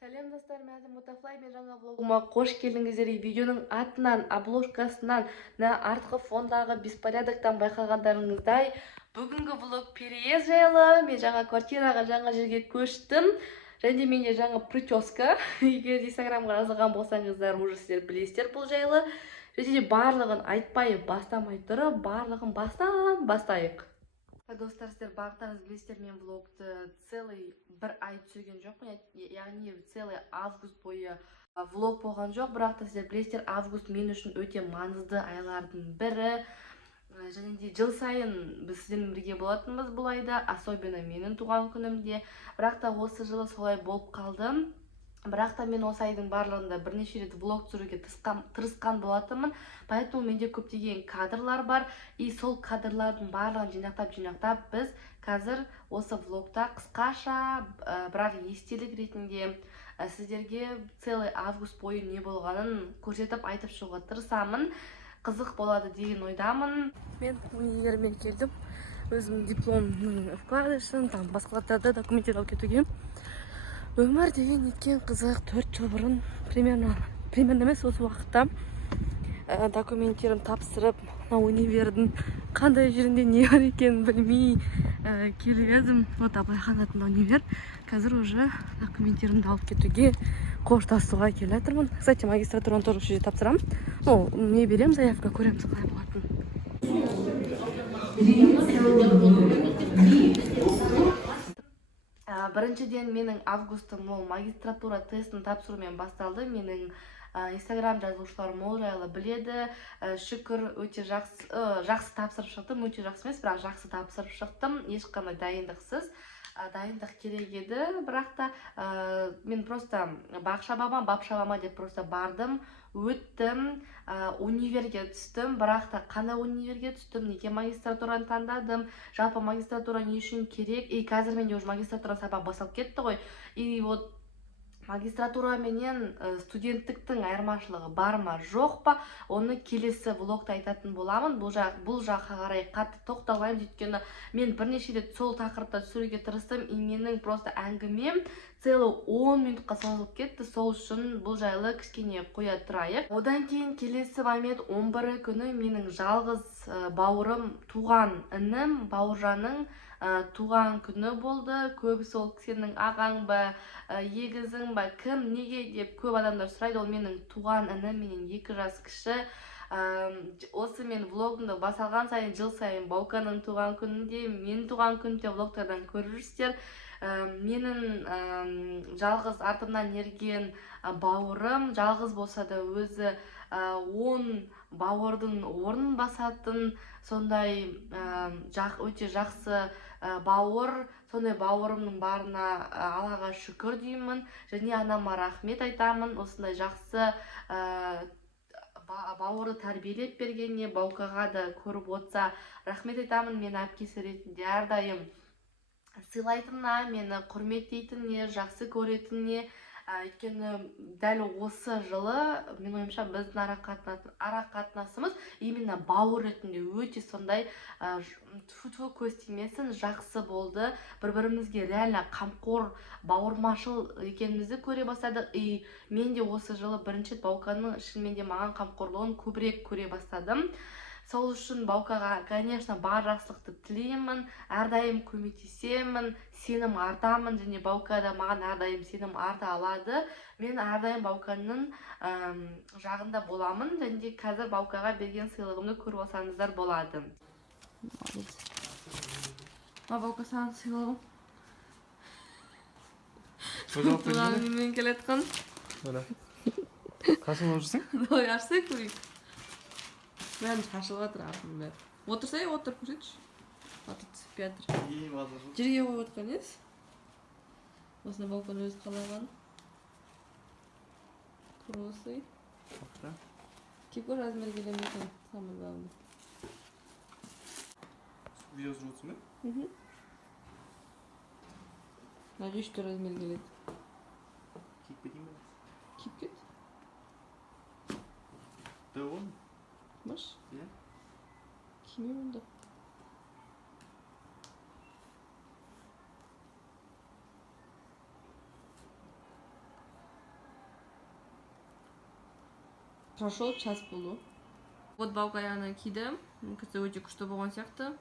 Сәлем достар, мен Мутафлай, мен жаңа влогыма қош келдіңіздер. Видеоның атынан, обложкасынан, артқы фондағы беспорядоктан байқағандарыңыздай, бүгінгі влог переезд жайлы. Мен жаңа квартираға, жаңа жерге көштім. Және менде жаңа прическа. Егер инстаграмға жазылған болсаңыздар, уже сіздер білесіздер бұл жайлы. Және барлығын айтпай, бастамай тұрып, барлығын бастайық. Достар, сіздер барлықтарыңыз білесіздер, мен влогты целый бір ай түсірген жоқпын, яғни целый август бойы влог болған жоқ. Бірақ та сіздер білесіздер, август мен үшін өте маңызды айлардың бірі. Және де жыл сайын біз сіздермен бірге болатынбыз бұл айда, особенно менің туған күнімде. Бірақ та осы жылы солай болып қалды. Бірақ та мен осы айдың барлығында бірнеше рет влог түсіруге тырысқан болатынмын. Поэтому менде көптеген кадрлар бар. И сол кадрлардың барлығын жинақтап біз қазір осы влогта қысқаша, бірақ естелік ретінде сіздерге целый август бойы не болғанын көрсетіп айтып шығуға тырысамын. Қызық болады деген ойдамын. Мен универіме келдім. Өзім дипломның вкладышын, басқаларды документтер алып кетуге. Өмір деген неткен қызық. 4 жыл бұрын, примерно емес, осы уақытта документтерін тапсырып, универдің қандай жерінде не бар екенін білмей келіп едім. Вот Абылайхан атындағы универ. Қазір уже документтерімді алып кетуге, қоштасуға келе жатырмын. Кстати, магистратураны тоже жерде тапсырамын. Не берем заявка, көреміз қалай болатынын. Біріншіден менің августым магистратура тестін тапсырумен басталды. Менің инстаграм жазылушыларым ол жайлы біледі. Шүкір, өте жақсы тапсырып шықтым. Өте жақсы емес, бірақ жақсы тапсырып шықтым. Ешқандай дайындықсыз. Дайындық керек еді, бірақ та мен просто бақ шабама деп просто бардым, өттім, универге түстім. Бірақ та қандай универге түстім, неге магистратураны таңдадым, жалпы магистратура не үшін керек, и қазір менде уже магистратура сабақ басталып кетті ғой. И вот магистратура менен студенттіктің айырмашылығы бар ма, жоқ па, оны келесі влогта айтатын боламын. Бұл жаққа қарай қатты тоқталмаймын, өйткені мен бірнеше рет сол тақырыпта түсіруге тырыстым, и менің просто әңгімем целый 10 минутқа созылып кетті. Сол үшін бұл жайлы кішкене қоя тұрайық. Одан кейін келесі момент 11 күні менің жалғыз бауырым, туған інім Бауыржанның туған күні болды. Көбісі ол сенің ағаң ба, егізің ба, кім, неге деп көп адамдар сұрайды. Ол менің туған інім, менен 2 жас кіші. Осы мен влогымды басалған сайын, жыл сайын Бауканың туған күнінде, менің туған күнінде влогтардан көріп жүрсіздер. Менің жалғыз артымнан ерген бауырым, жалғыз болса да өзі 10 бауырдың орнын басатын, сондай өте жақсы бауыр. Сондай бауырымның барына Аллаға шүкір деймін, және анама рахмет айтамын. Осындай жақсы бауырды тәрбиелеп бергеніне, Баукаға да көріп отса рахмет айтамын. Мен әпкесі ретінде әрдайым сыйлайтынына, мені құрметтейтініне, жақсы көретініне. Өйткені дәл осы жылы, мен ойымша, біздің ара қатынасымыз именно бауыр ретінде өте сондай көз тимесін, жақсы болды. Бір-бірімізге реально қамқор, бауырмашыл екенімізді көре бастадық. И мен де осы жылы бірінші Бауканың шынымен де маған қамқорлығын көбірек көре бастадым. Сол үшін Баукаға, конечно, бар жақсылықты тілеймін, әрдайым көмектесемін, сенім артамын, және Баука да маған әрдайым сенім арта алады. Мен әрдайым Бауканың жағында боламын, және қазір Баукаға берген сыйлығымды көріп алсаңыздар болады. Баука, саған сыйлығым. Туған күнімен келетқан. Қашылып жүрсің? Ой, ашса көрейік. Бәрін шашылып жатыр, артым бәрі. Отырсай, отыр, көрсетші. Аты түсіп жатыр. Жерге қойып отқан ес? Осыны Бауканы өзі қалаған. Құрылысы. Кеко размер келемекен, самый главный. Видео сұрғытсың ба? Надеюсь, что размер келеді. Киіп кетейін ба? Киіп кет. Да, он? Маш? Иә. Киме онда. прошел час болу. Вот баука аяғынан кидім. Кажется, өте күшті болған сияқты.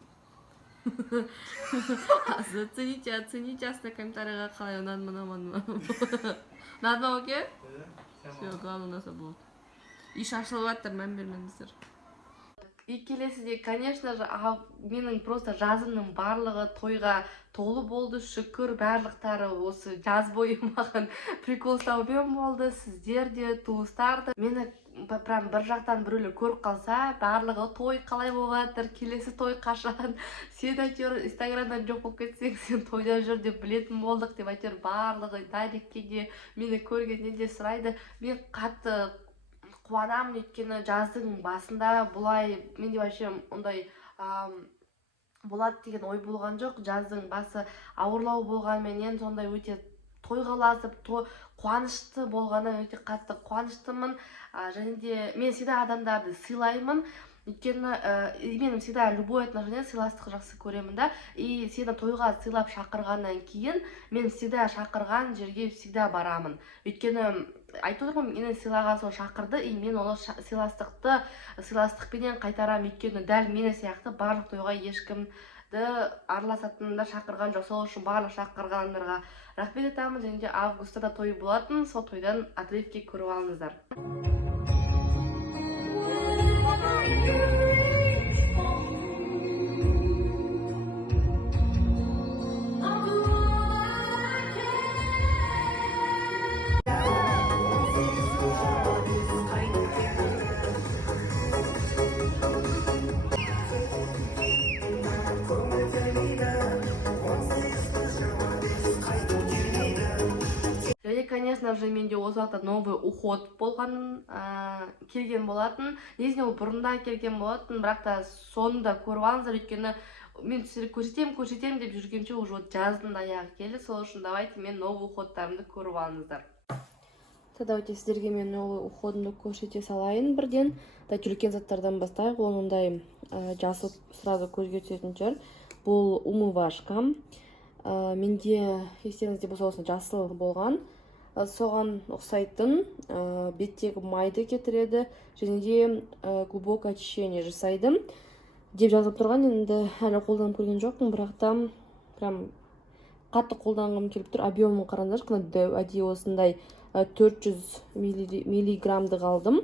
Оцените астына комментарийға қалай ұнады ма ұнамады ма. Ұнады ма оке? Все, главное наса болды. И шашылып жатыр, мән бермеңіздер. И келесіде, конечно же, менің просто жазымның барлығы тойға толы болды, шүкір, барлықтары осы жаз бойы маған прикол саумен болды, сіздер де, туыстар да. Мені прям бір жақтан біреулер көріп қалса, барлығы той қалай болып жатыр, келесі той қашан, сен әйтеуір инстаграмдан жоқ болып кетсең, сен тойда жүр деп білетін болдық деп әйтеуір барлығы дайректке де мені көргеннен де сұрайды. Мен қатты қуанамын, өйткені жаздың басында бұлай менде вообще ондай болады деген ой болған жоқ. Жаздың басы ауырлау болғанменен сондай өте тойғаласып, қуанышты болғаннан өте қатты қуаныштымын. Және де мен всегда адамдарды сыйлаймын. Өйткені мен всегда любой отношение сыйластық жақсы көремін да. И сені тойға сыйлап шақырғаннан кейін мен всегда шақырған жерге всегда барамын. Өйткені айтып отырмын, мені сыйлаған сол шақырды, и мен оны сыйластықпенен қайтарамын. Өйткені дәл мені сияқты барлық тойға ешкімді араласатынында шақырған жоқ. Сол үшін барлық шақырғандарға рахмет айтамын. Және де августта да той болатын, сол тойдан отрывки көріп алыңыздар. Және, конечно же, менде осы уақытта новый уход болған, келген болатын. Негізінен ол бұрында келген болатын, бірақ та соңында көріп алыңыздар. Өйткені мен сіздерге көрсетем деп жүргенше уже жаздың аяғы келді. Сол үшін давайте мен новый уходтарымды көріп алыңыздар. Давайте сіздерге мен новый уходымды көрсете салайын бірден. Үлкен заттардан бастайық. Ол ондай жасыл сразу көзге түсетін шығар. Бұл умывашка. Менде естеріңізде болса осыны жасыл болған. Соған ұқсайтын беттегі майды кетіреді, және де глубокое очищение жасайды деп жазып тұрған. Енді әлі қолданып көрген жоқпын, бірақ та прям қатты қолданғым келіп тұр. Объемын қараңыздар, қандай әдейі осындай 400 миллиграммды алдым.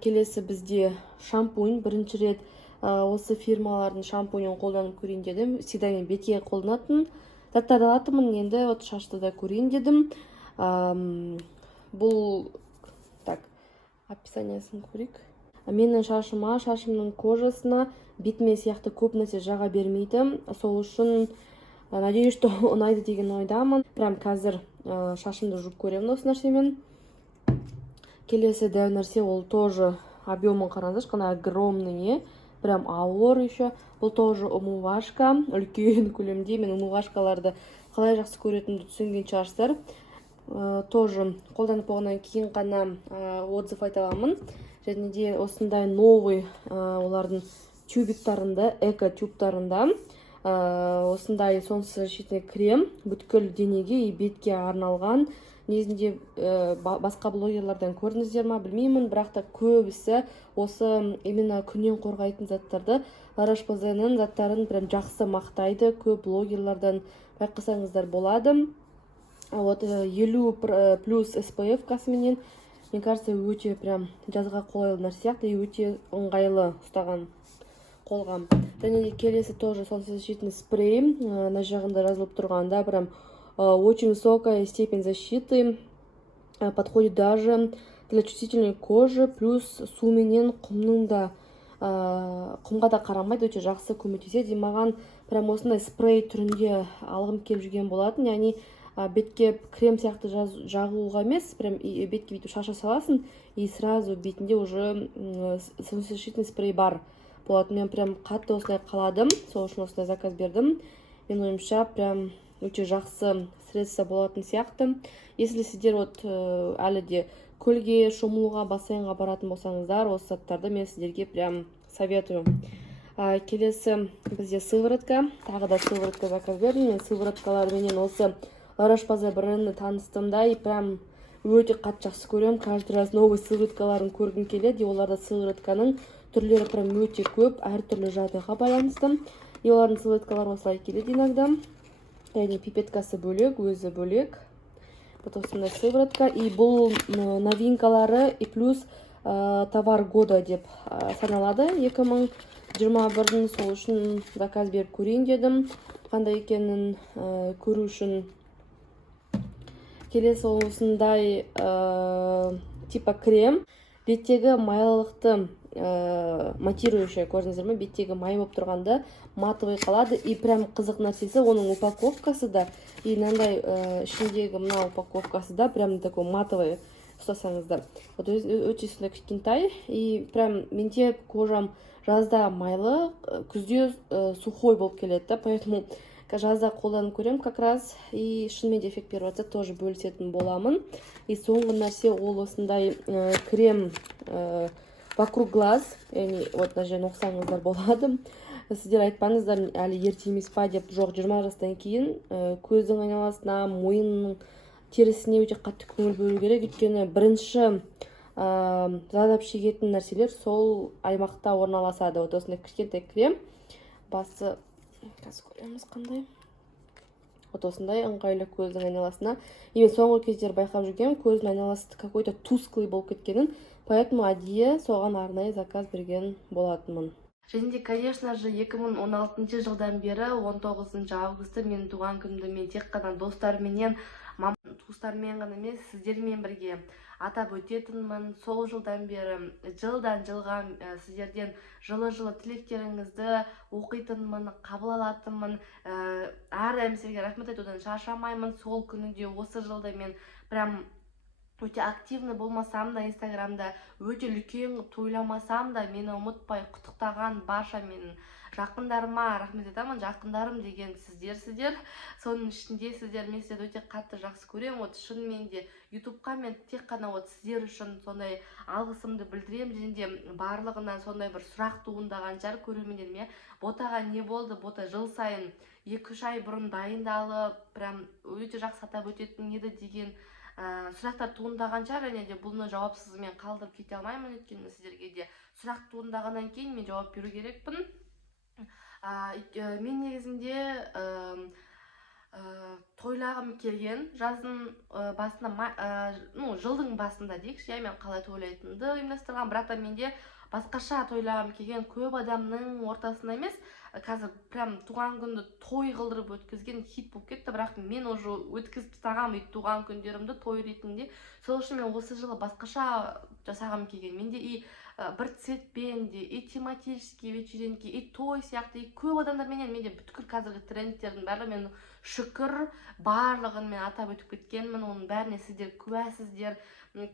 Келесі бізде шампунь. Бірінші рет осы фирмалардың шампуньын қолданып көрейін дедім. Всегда мен бетке қолданатын заттарды алатынмын, енді шашты да көрейін дедім. Бұл описаниясын көрейік. Менің шашымның кожасына бетіме сияқты көп нәрсе жаға бермейді. Сол үшін надеюсь, что ұнайды деген ойдамын. Прям қазір шашымды жуып көремін осы нәрсемен. Келесі дәу нәрсе, ол тоже объемын қараңыздар, қана огромный, прям ауыр еще. Бұл тоже умывашка, үлкен көлемде. Мен умывашкаларды қалай жақсы көретінімді түсінген шығарсыздар. Тоже қолданып болғаннан кейін ғана отзыв айта аламын. Және де осындай новый олардың тюбиктарында, эко-тюбтарында осындай солнцезащитный крем бүткіл денеге и бетке арналған. Негізінде басқа блогерлардан көрдіңіздер ма білмеймін, бірақ та көбісі осы именно күннен қорғайтын заттарды, La Roche-Posay'ның заттарын прям жақсы мақтайды. Көп блогерлардан байқасаңыздар болады. Вот 50 плюс SPF касыменен, мне кажется, өте прям жазға қолайлы нәрсе сияқты, и өте ыңғайлы ұстаған қолға. Және де келесі тоже солнцезащитный спрей. На жағында жазылып тұрғанда прям очень высокая степень защиты, подходит даже для чувствительной кожи, плюс суменен құмға да қарамайды, өте жақсы көмектеседі. Маған прям осындай спрей түрінде алғым келіп жүрген болатын. Яғни бетке крем сияқты жағуға емес, прям бетке бүйтіп шаша саласың, и сразу бетінде уже солнцезащитный спрей бар болатын. Мен прям қатты осылай қаладым, сол үшін осылай заказ бердім. Мен ойымша прям өте жақсы средство болатын сияқты. Если сіздер әлі де көлге, шомылуға, бассейнға баратын болсаңыздар, осы заттарды мен сіздерге прям советую. Келесі бізде сыворотка. Тағы да сыворотка заказ бердім. Мен сывороткаларменен осы La Roche-Posay брендін таныстым да, и прям өте қатты жақсы көремін. Каждый раз новый сывороткаларын көргім келеді. Оларда сыворотканың түрлері прям өте көп, әртүрлі жағдайға байланысты. Олардың сывороткалары осылай келеді иногда. Яғни пипеткасы бөлек, өзі бөлек. Вот осындай сыворотка. И бұл новинкалары и плюс товар года деп саналады 2021-дің. Сол үшін заказ беріп көрейін дедім. Қандай екенін көру үшін. Келесі осындай типа крем. Беттегі майлылықты матирующий, көрдіңіздер ме? Беттегі май болып тұрғанда матовый қалады. И прям қызық нәрсесі, оның упаковкасы да, и мынандай ішіндегі мына упаковкасы да прям такой матовый, ұстасаңыздар. Вот өте сондай кішкентай. И прям менде кожам жазда майлы, күзде сухой болып келеді да, поэтому жазда қолданып көрем как раз. И шынымен де эффект беріп жатса тоже бөлісетін боламын. И соңғы нәрсе ол осындай крем вокруг глаз. Яғни вот мына жерін оқысаңыздар болады. Сіздер айтпаңыздар, әлі ерте емес па деп. Жоқ, 20 жастан кейін көздің айналасына, мойынның терісіне өте қатты көңіл бөлу керек. Өйткені бірінші зардап шегетін нәрселер сол аймақта орналасады. Вот осындай кішкентай крем. Басы қазір көреміз қандай. Вот осындай ыңғайлы көздің айналасына. И мен соңғы кездер байқап жүргенмін, көздің айналасы какой-то тусклый болып кеткенін. Поэтому әдейі соған арнайы заказ берген болатынмын. Және де, конечно же, 2016 жылдан бері 19 августы менің туған күнімді мен тек қана достарменен, туыстармен ғана емес, сіздермен бірге атап өтетінмін. Сол жылдан бері жылдан жылға сіздерден жылы тілектеріңізді оқитынмын, қабыл алатынмын. Әрдайым сіздерге рахмет айтудан шаршамаймын. Сол күнінде осы жылда мен прям өте активны болмасам да, инстаграмда өте үлкен тойламасам да, мені ұмытпай құттықтаған барша менің жақындарыма рахмет айтамын. Жақындарым деген сіздер. Соның ішінде мен сіздерді өте қатты жақсы көремін. Вот шынымен де ютубқа мен тек қана вот сіздер үшін сондай алғысымды білдіремін. Және де барлығынан сондай бір сұрақ туындаған шығар көрермендеріме. Ботаға не болды? Бота жыл сайын 2-3 ай бұрын дайындалып, прям өте жақсы атап өтетін еді деген сұрақтар туындаған шығар. Және де бұны жауапсыз мен қалдырып кете алмаймын. Өйткені сіздерге де сұрақ туындағаннан кейін мен жауап беру керекпін. Мен негізінде тойлағым келген жаздың басында, жылдың басында дейікші, мен қалай тойлайтынды ұйымдастырған. Бірақ та менде басқаша тойлағым келген, көп адамның ортасында емес. Қазір прям туған күнді той қылдырып өткізген хит болып кетті. Бірақ мен уже өткізіп тастағам туған күндерімді той ретінде. Сол үшін мен осы жылы басқаша жасағым келген. Менде и бір цветпен де, и тематический вечеринки, и той сияқты, и көп адамдарменен менде бүткіл қазіргі трендтердің бәрі мен шүкір барлығын мен атап өтіп кеткенмін. Оның бәріне сіздер куәсіздер.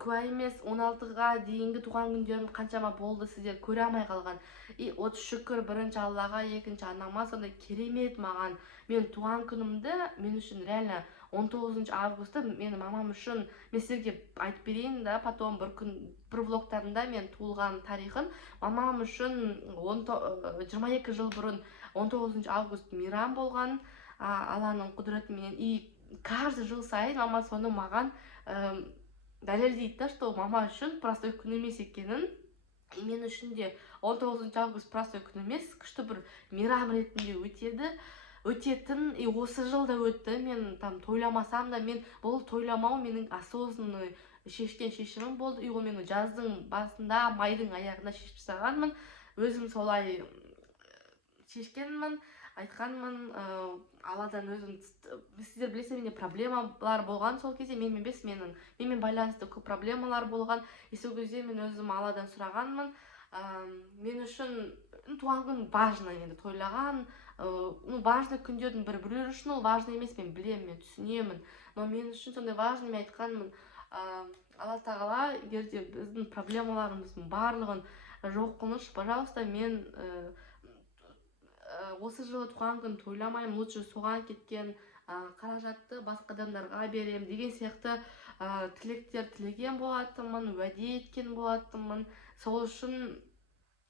Куә емес, 16-ға дейінгі туған күндерім қаншама болды, сіздер көре алмай қалған. И от шүкір бірінші Аллаға, екінші анама сондай керемет маған. Мен туған күнімді, мен үшін реально 19 августы менің мамам үшін, мен сіздерге айтып берейін да, потом бір влогтарында мен туылған тарихын. Мамам үшін 22 жыл бұрын 19 август мейрам болған, Алланың құдіретімен. И каждый жыл сайын мама соны маған дәлелдейді да, что мама үшін простой күн емес екенін. И мен үшін де 19 август простой күн емес, күшті бір мейрам ретінде өтетін. И осы жылда өтті. Мен там тойламасам да, мен бұл тойламау менің осознанный шешкен шешімім болды. И ол мен жаздың басында, майдың аяғында шешіп тастағанмын. Өзім солай шешкенмін, айтқанмын. Алладан өзім, сіздер білесіздер, менде проблемалар болған сол кезде. Менімен байланысты көп проблемалар болған. И сол кезде мен өзім Алладан сұрағанмын. Мен үшін туған күн важно, енді тойлаған. Важны күндердің біреулер үшін ол важны емес, мен білемін, мен түсінемін. Но мен үшін сондай важны, мен айтқанмын. Алла тағала, егерде біздің проблемаларымыздың барлығын жоқ қылыңызшы, пожалуйста, мен осы жылы туған күн тойламаймын, лучше соған кеткен қаражатты басқа адамдарға берем деген сияқты тілектер тілеген болатынмын, уәде еткен болатынмын. Сол үшін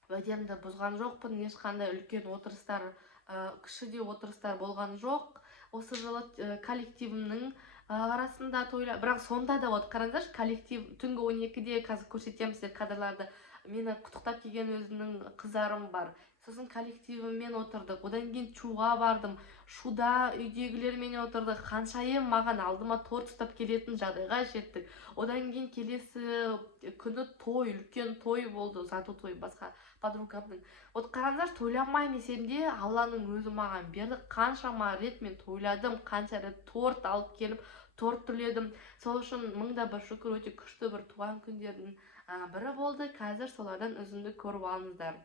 уәдемді бұзған жоқпын. Ешқандай үлкен отырыстар, кіші де отырыстар болған жоқ. Осы жылы коллективімнің арасында тойла, бірақ сонда да вот қараңдаршы, коллектив түнгі 12-де қазір көрсетемін сіздер кадрларды. Мені құттықтап келген өзімнің қыздарым бар. Сосын коллективіммен отырдық. Одан кейін шуға бардым. Шуда үйдегілермен отырдық. Қаншайым маған алдыма торт ұстап келетін жағдайға жеттік. Одан кейін келесі күні той, үлкен той болды. Ұзату тойы басқа подругамның. Вот қараңдаршы, тойламаймын десем де Алланың өзі маған берді. Қаншама рет мен тойладым, қанша рет торт алып келіп торт түрледім. Сол үшін мыңда бір шүкір, өте күшті бір туған күндердің бірі болды. Қазір солардан үзінді көріп алыңыздар.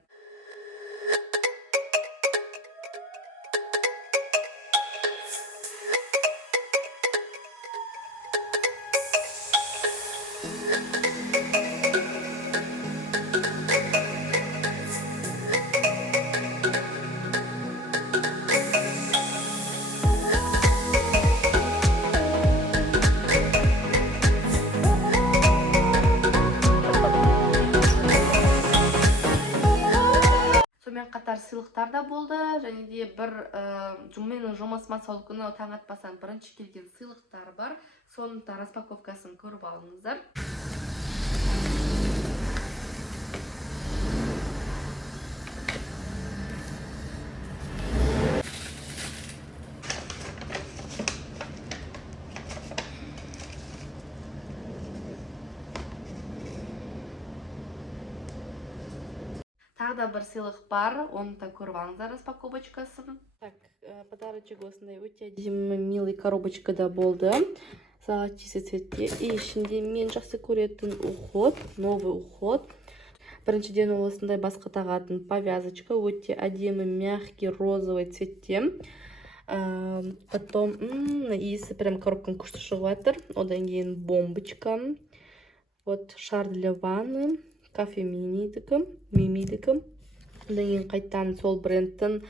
Сонымен қатар сыйлықтар да болды, және де бір менің жұмысыма сол күні таң атпастан бірінші келген сыйлықтар бар. Соның да распаковкасын көріп алыңыздар. Тағы да бір сыйлық бар, оны да көріп алыңыздар распаковочкасын. Так, подарочек осындай өте әдемі милый коробочкада болды. Золотистый цветте. И ішінде мен жақсы көретін уход, новый уход. Біріншіден ол осындай басқа тағатын повязочка, өте әдемі мягкий розовый цветте. Потом иісі прям коробканың күшті шығып жатыр. Одан кейін бомбочка. Вот шар для ванны. Кафе мимидікі. Одан кейін қайтан сол брендтің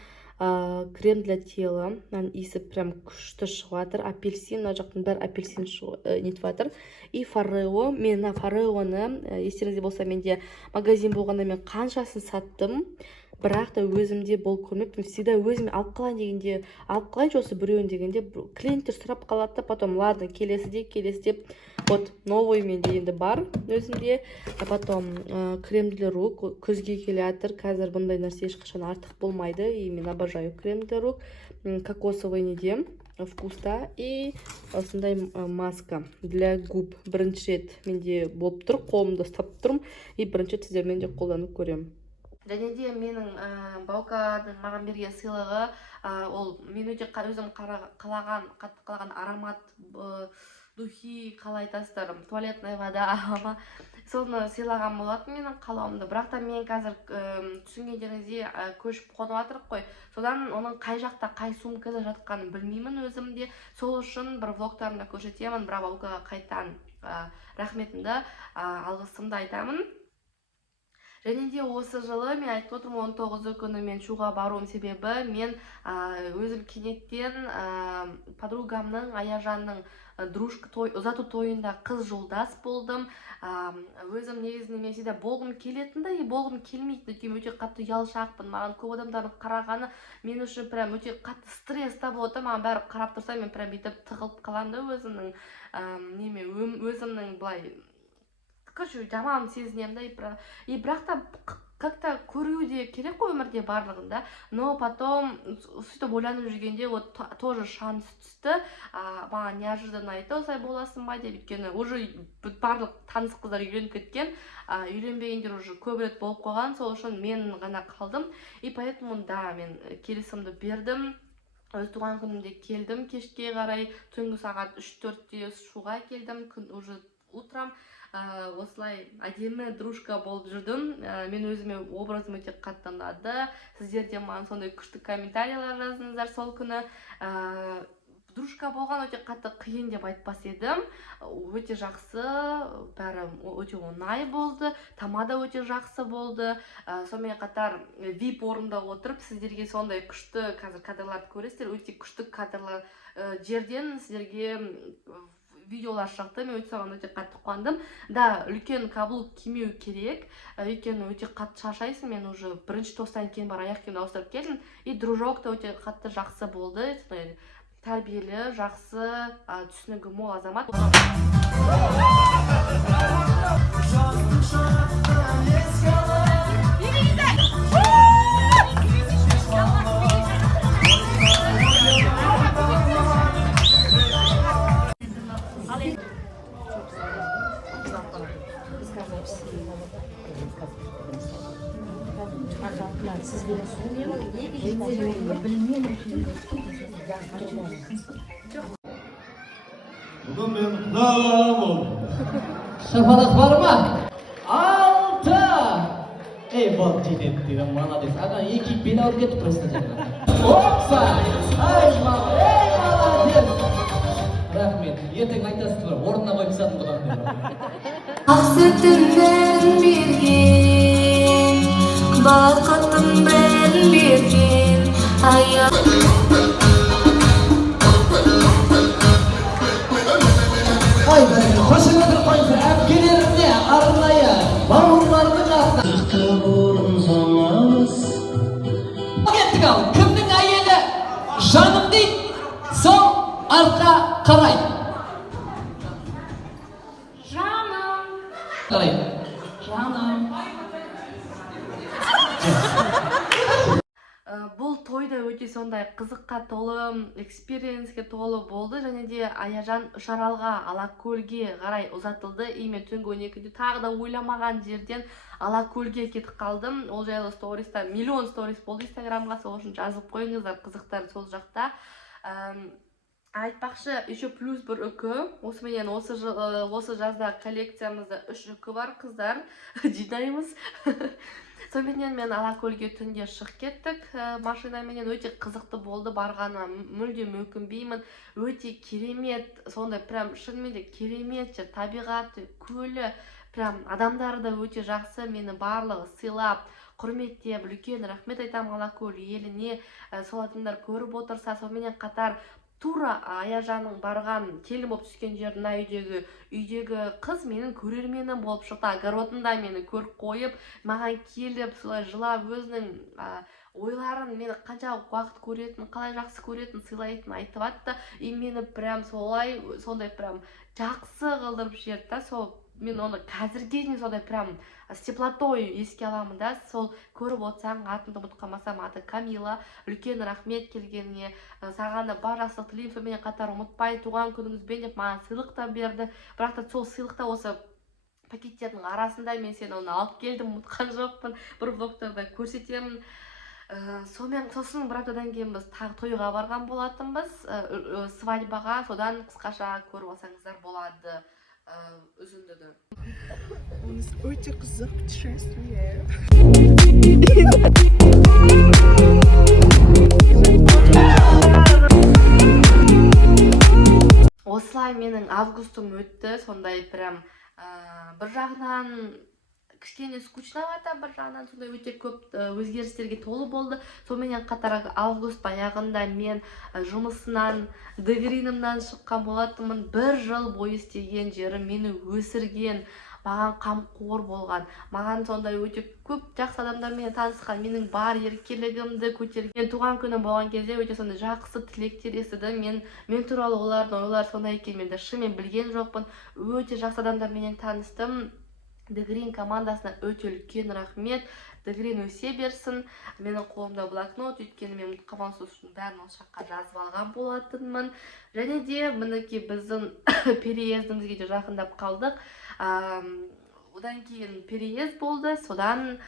крем для тела. Иісі прям күшті шығып жатыр. Апельсин, мына жақтың бәрі апельсин нетіп жатыр. И Форео. Мен Фореоны, естеріңізде болса, менде магазин болғанда мен қаншасын саттым. Бірақ та өзімде бол көрмеппін. Всегда өзіме алып қалайын дегенде, алып қалайыншы осы біреуін дегенде, клиенттер сұрап қалады, потом ладно, келесі деп, вот новый менде енді бар өзімде. Потом крем для рук, көзге келатыр. Қазір бұндай нәрсе ешқашан артық болмайды. И мен обожаю крем для рук. Кокосовый неде вкуста. И осындай маска для губ. Бірінші рет менде болып тұр, қолымда ұстап тұрмын. И бірінші рет сіздермен де қолданып көремін. Және де менің Бауканың маған берген сыйлығы, ол мен өте өзім қалаған аромат духи, қалай айтасыздар, туалетная вода, соны сыйлаған болатын менің қалауымды. Бірақ та мен қазір түсінгендеріңізде көшіп қонып жатырмын қой. Содан оның қай жақта, қай сумкада жатқанын білмеймін өзімде. Сол үшін бір влогтарымда көрсетемін, бірақ Баукаға қайтан рахметімді, алғысымды айтамын. Және де осы жылы мен айтып отырмын, 19 күні мен шуға баруым себебі мен өзім кенеттен подругамның, Аяжанның ұзату тойында қыз жолдас болдым. Өзім негізінде мен всегда болғым келетінді, болғым келмейді. Өте қатты ұялшақпын. Маған көп адамдардың қарағаны мен үшін прям өте қатты стресста болды. Маған бәрі қарап тұрса, мен прям бүйтіп тығылып қаламды өзімнің былай жаман сезінемді. И бірақ та как-то көру де керек қой өмірде барлығында. Но потом сөйтіп ойланып жүргенде вот тоже шанс түсті. Маған неожиданно айтты, осылай боласың ба деп. Өйткені уже барлық таныс қыздар үйленіп кеткен, үйленбегендер уже көп рет болып қойған. Сол үшін мен ғана қалдым. И поэтому да, мен келісімді бердім. Өз туған күнімде келдім, кешке қарай түнгі сағат 3-4-те шуға келдім. Уже утром осылай әдемі дружка болып жүрдім. Мен өзіме образым өте қатты ұнады. Сіздер де маған сондай күшті комментариялар жаздыңыздар сол күні. Дружка болған өте қатты қиын деп айтпас едім. Өте жақсы, бәрі өте оңай болды. Тамада өте жақсы болды. Сонымен қатар VIP орында отырып, сіздерге сондай күшті қазір кадрларды көресіздер. Өте күшті кадрлар жерден сіздерге видеолар шықты. Мен өте соған өте қатты қуандым. Да, үлкен каблук кимеу керек. Өйткені өте қатты шаршайсың. Мен уже бірінші тостан кейін бар аяқ киімді ауыстырып келдім. И дружок та өте қатты жақсы болды. тәрбиелі, жақсы, түсінігі мол азамат. Bugün ben dağlarım oldu. Şafadak var mı? Altı. Ey bol ciddi молодец. Aga iki bina ödget prestacılar. Oksa. Ay молодец. Rahmet. Ертең айтасыздар. Орнына қойып тастадым бұдан деп. Ақ сүтімнен берген, бақытымнан берген аяқ. Ой be, hoşuna koysa әпкелеріне арнайы бауырлардың атынан. Кеттік ал, кімнің әйелі жаным дейді, сол артқа қарай. Жаным. Қарай. Жаным. Бұл тойда өте сондай қызыққа толы, экспириенске толы болды, және де Аяжан Үшаралға, Алакөлге қарай ұзатылды. Мен түнгі 12-де тағы да ойламаған жерден Алакөлге кетіп қалдым. Ол жайлы сториста, миллион сторис болды инстаграмға, сол үшін жазып қойыңыздар, қызықтар сол жақта. Айтпақшы, еще плюс бір үкі. Осыменен осы жазда коллекциямызда 3 үкі бар, қыздар. Жинаймыз. Сонымен мен Алакөлге түнде шығып кеттік. Машинаменен өте қызықты болды, барғаныма мүлдем өкінбеймін. Өте керемет, сондай прям шынымен де керемет жер, табиғаты, көлі, прям адамдары да өте жақсы, мені барлығы сыйлап, құрметтеп, үлкен рахмет айтамын Алакөл еліне. Сол адамдар көріп отырса, сонымен қатар тура Аяжанның барған келін болып түскен жердің үйдегі қыз менің көрерменім болып шықты. Огородында мені көріп қойып, маған келіп, солай жылап, өзінің ойларын, мені қанша уақыт көретін, қалай жақсы көретін, сыйлайтын айтып атты. И мені прям сондай прям жақсы қылдырып жіберді. Сол мен оны қазірге дейін сондай прям с теплотой еске аламын да. Сол көріп отырсаң, атымды ұмытып қалмасам, аты Камила. Үлкен рахмет келгеніне, саған да бар жақсылық тілеймін. Сонымен қатар ұмытпай, туған күніңізбен деп маған сыйлық та берді. Бірақ та сол сыйлықта осы пакеттердің арасында мен сені оны алып келдім, ұмытқан жоқпын. Бір влогтарда көрсетемін. Сосын бір аптадан кейін біз тағы тойға барған болатынбыз, свадьбаға. Содан қысқаша көріп алсаңыздар болады үзіндіні. Өте қызық путешествие. Осылай менің августым өтті, сондай прям бір жағынан кішкене скучновато, бір жағынан сондай өте көп өзгерістерге толы болды. Сонымен қатар август аяғында мен жұмысынан, дегринімнан шыққан болатынмын. Бір жыл бойы істеген жерім, мені өсірген, маған қамқор болған, маған сондай өте көп жақсы адамдармен танысқан, менің бар еркелігімді көтерген. Туған күнім болған кезде өте сондай жақсы тілектер естідім. Мен туралы олардың ойлары сондай екен, мен шынымен білген жоқпын. Өте жақсы адамдармен таныстым. Дегрин командасына өте үлкен рахмет. Дегрин өсе берсін. Менің қолымда блокнот, өйткені мен ұмытқаман сосын бәрін осы жаққа жазып алған болатынмын. Және де мінекей біздің переездімізге де жақындап қалдық. Одан кейін переезд болды. Содан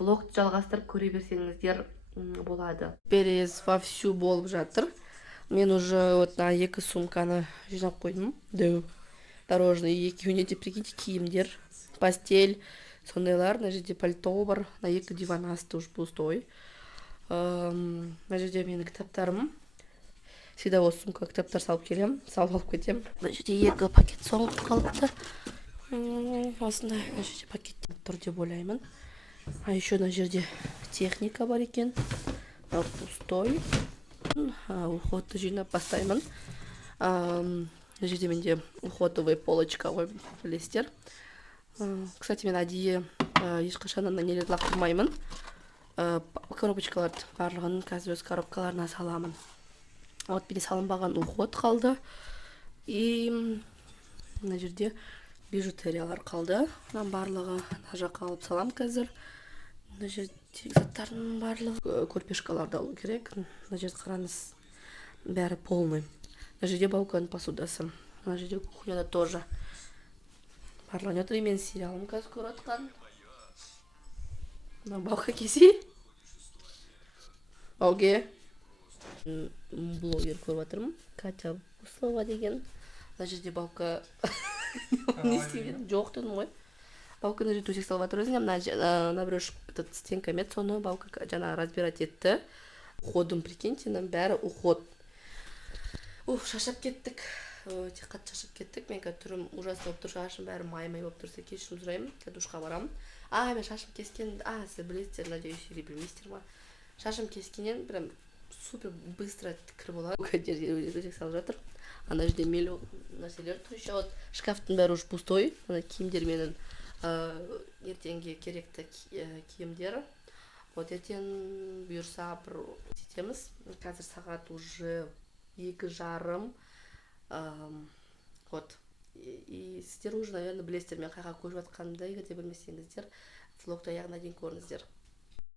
влогты жалғастырып көре берсеңіздер болады. Переезд вовсю болып жатыр. Мен уже вот на 2 сумканы жинап қойдым. Дорожный, екеуіне де прикиньте киімдер, постель, сондайлар. На жерде пальто бар, на 2 диван асты уж пустой. На жерде менің кітаптарым. Всегда осы сумка кітаптар салып келем, салып алып кетем. На жерде 2 пакет соғып қалыпты. Осындай на жерде пакет тұр деп ойлаймын. А еще на жерде техника бар екен. Пустой. Уходты жинап бастаймын. На жерде менде уходовый полочка білесіздер. Кстати, мен әдейі ешқашан нелерді лақтырмаймын. Коробочкаларды барлығын қазір өз коробкаларына саламын. вот менде салынбаған уход қалды. И мына жерде бижутериялар қалды. Мына барлығы мына жаққа алып салам қазір. Мына жерде заттардың барлығы көрпешкаларды алу керек. Мына жерді қараңыз, бәрі полный. Мына жерде Бауканың посудасы. Мына жерде кухняда тоже барлығын отыр. Мен сериалым қазір көріп отқан. Мына Баука кесе. Бауке блогер көріп жатырмын. Катя Буслова деген. Мына жерде Баука не істеймін? Жоқ дедім ғой. Баука мына жерде төсек салып жатыр өзіне. Мына біреу стенка мет, соны Баука жаңа разбирать етті. Уходым, прикиньте, бәрі уход. Шашап кеттік. Өте қатты шашап кеттік. Мен қазір түрім ужасно болып тұр, шашым бәрі май-май болып тұрса кешірім сұраймын. Қазір душқа барамын. Мен шашым кескен, сіз білесіздер, надеюсь, или білмейсіздер ма? Шашым кескеннен прям супер быстро тікір болады. Қазір төсек салып жатыр. Ана жерде миллион нәрселер тұр. Еще вот шкафтың бәрі уж пустой. Ана киімдер менің ертеңге керекті киімдер. Вот ертең бұйырса бір жетеміз. Қазір сағат уже 2:30. Вот. И сіздер уже, наверное, білесіздер мен қайға көшіп жатқанымды, егер де білмесеңіздер, влогты аяғына дейін көріңіздер.